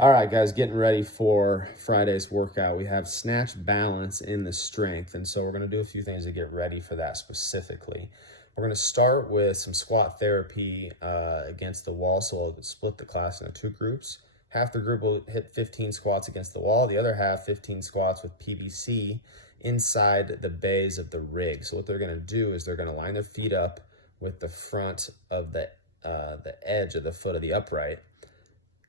All right, guys, getting ready for Friday's workout. We have snatch balance in the strength. And so we're going to do a few things to get ready for that specifically. We're going to start with some squat therapy against the wall. So we'll split the class into two groups. Half the group will hit 15 squats against the wall. The other half, 15 squats with PVC inside the bays of the rig. So what they're going to do is they're going to line their feet up with the front of the edge of the foot of the upright.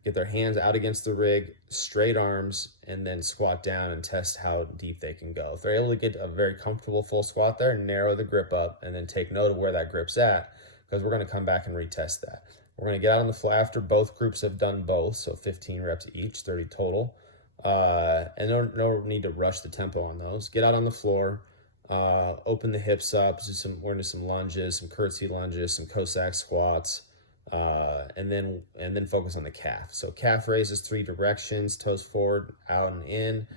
Get their hands out against the rig, straight arms, and then squat down and test how deep they can go. If they're able to get a very comfortable full squat there, narrow the grip up, and then take note of where that grip's at, because we're going to come back and retest that. We're going to get out on the floor after both groups have done both, so 15 reps each, 30 total. And no need to rush the tempo on those. Get out on the floor, open the hips up, we're into some lunges, some curtsy lunges, some Cossack squats. And then focus on the calf. So calf raises 3 directions: toes forward, out and in.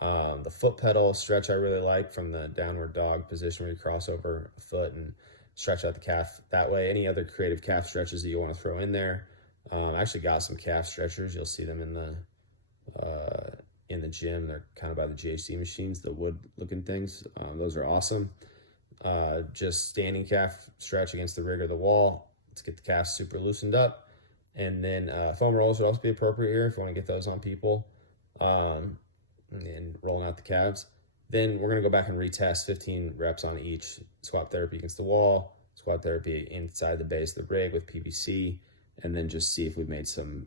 The foot pedal stretch I really like from the downward dog position, where you cross over a foot and stretch out the calf that way. Any other creative calf stretches that you want to throw in there. I actually got some calf stretchers. You'll see them in the gym. They're kind of by the GHD machines, the wood looking things. Those are awesome. Just standing calf stretch against the rig or the wall. Let's get the calves super loosened up. And then foam rolls would also be appropriate here if you want to get those on people. And rolling out the calves. Then we're going to go back and retest 15 reps on each. Squat therapy against the wall, squat therapy inside the base of the rig with PVC, and then just see if we've made some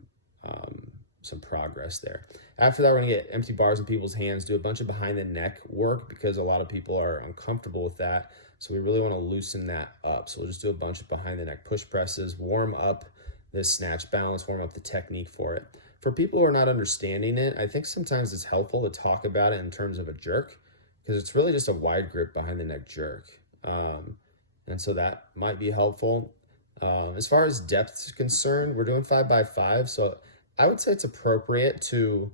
progress there. After that, we're going to get empty bars in people's hands, do a bunch of behind the neck work because a lot of people are uncomfortable with that. So we really want to loosen that up. So we'll just do a bunch of behind the neck push presses, warm up this snatch balance, warm up the technique for it. For people who are not understanding it, I think sometimes it's helpful to talk about it in terms of a jerk, because it's really just a wide grip behind the neck jerk. And so that might be helpful. As far as depth is concerned, we're doing 5x5. So I would say it's appropriate to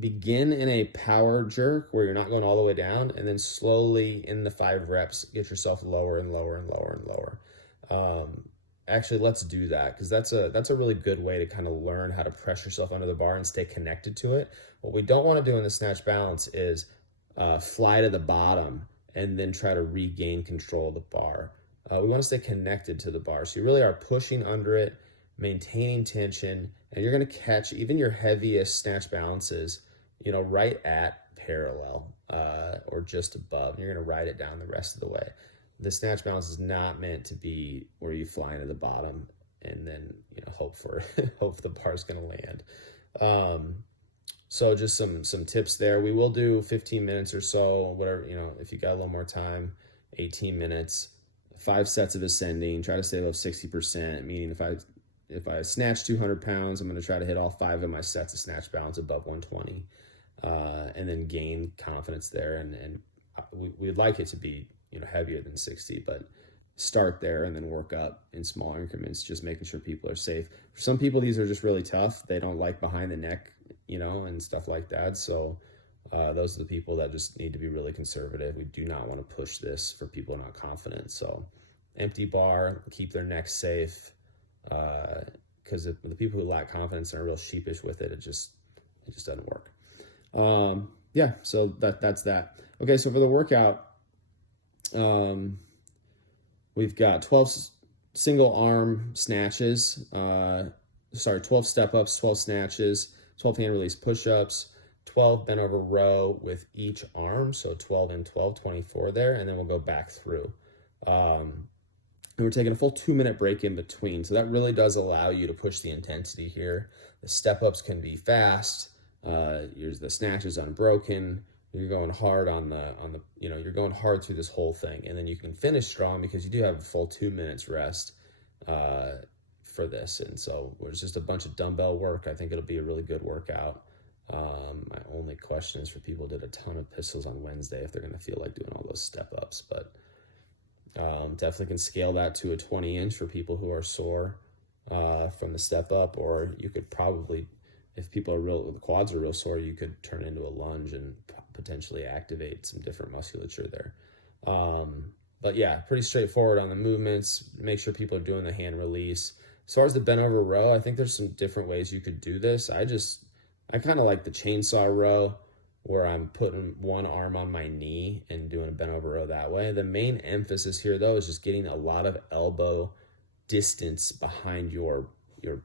begin in a power jerk where you're not going all the way down, and then slowly in the 5 reps, get yourself lower and lower and lower and lower. Actually, let's do that, because that's a really good way to kind of learn how to press yourself under the bar and stay connected to it. What we don't want to do in the snatch balance is fly to the bottom and then try to regain control of the bar. We want to stay connected to the bar. So you really are pushing under it, maintaining tension, and you're going to catch even your heaviest snatch balances, right at parallel or just above. And you're going to ride it down the rest of the way. The snatch balance is not meant to be where you fly into the bottom and then hope the bar's going to land. So just some tips there. We will do 15 minutes or so, whatever, if you got a little more time, 18 minutes, 5 sets of ascending. Try to stay above 60%, meaning if I snatch 200 pounds, I'm going to try to hit all 5 of my sets of snatch balance above 120, and then gain confidence there. And we'd like it to be, heavier than 60, but start there and then work up in small increments, just making sure people are safe. For some people, these are just really tough. They don't like behind the neck, and stuff like that. So those are the people that just need to be really conservative. We do not want to push this for people who are not confident. So empty bar, keep their neck safe. Because the people who lack confidence and are real sheepish with it, it just doesn't work. So that's that. Okay, so for the workout, we've got 12 single arm snatches, 12 step ups, 12 snatches, 12 hand release push-ups, 12 bent over row with each arm, so 12 and 12, 24 there, and then we'll go back through. And we're taking a full 2-minute break in between. So that really does allow you to push the intensity here. The step-ups can be fast. The snatch is unbroken. You're going hard you're going hard through this whole thing. And then you can finish strong because you do have a full 2 minutes rest for this. And so it's just a bunch of dumbbell work. I think it'll be a really good workout. My only question is for people who did a ton of pistols on Wednesday, if they're going to feel like doing all those step-ups. But definitely can scale that to a 20-inch for people who are sore from the step up, or you could probably, if people are the quads are real sore, you could turn into a lunge and potentially activate some different musculature there. But yeah, pretty straightforward on the movements. Make sure people are doing the hand release. As far as the bent over row, I think there's some different ways you could do this. I kind of like the chainsaw row, where I'm putting one arm on my knee and doing a bent over row that way. The main emphasis here though is just getting a lot of elbow distance behind your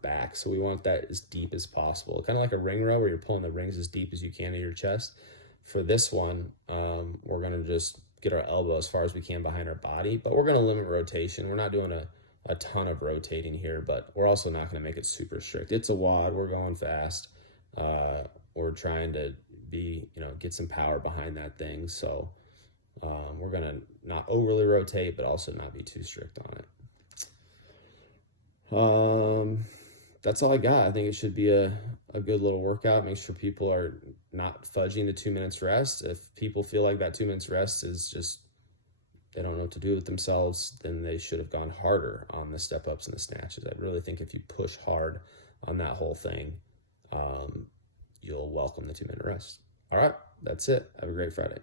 back. So we want that as deep as possible. Kind of like a ring row where you're pulling the rings as deep as you can in your chest. For this one, we're gonna just get our elbow as far as we can behind our body, but we're gonna limit rotation. We're not doing a ton of rotating here, but we're also not gonna make it super strict. It's a WOD, we're going fast. We're trying to get some power behind that thing. So we're gonna not overly rotate, but also not be too strict on it. That's all I got. I think it should be a good little workout. Make sure people are not fudging the 2 minutes rest. If people feel like that 2 minutes rest is just, they don't know what to do with themselves, then they should have gone harder on the step ups and the snatches. I really think if you push hard on that whole thing, you'll welcome the 2 minute rest. All right, that's it. Have a great Friday.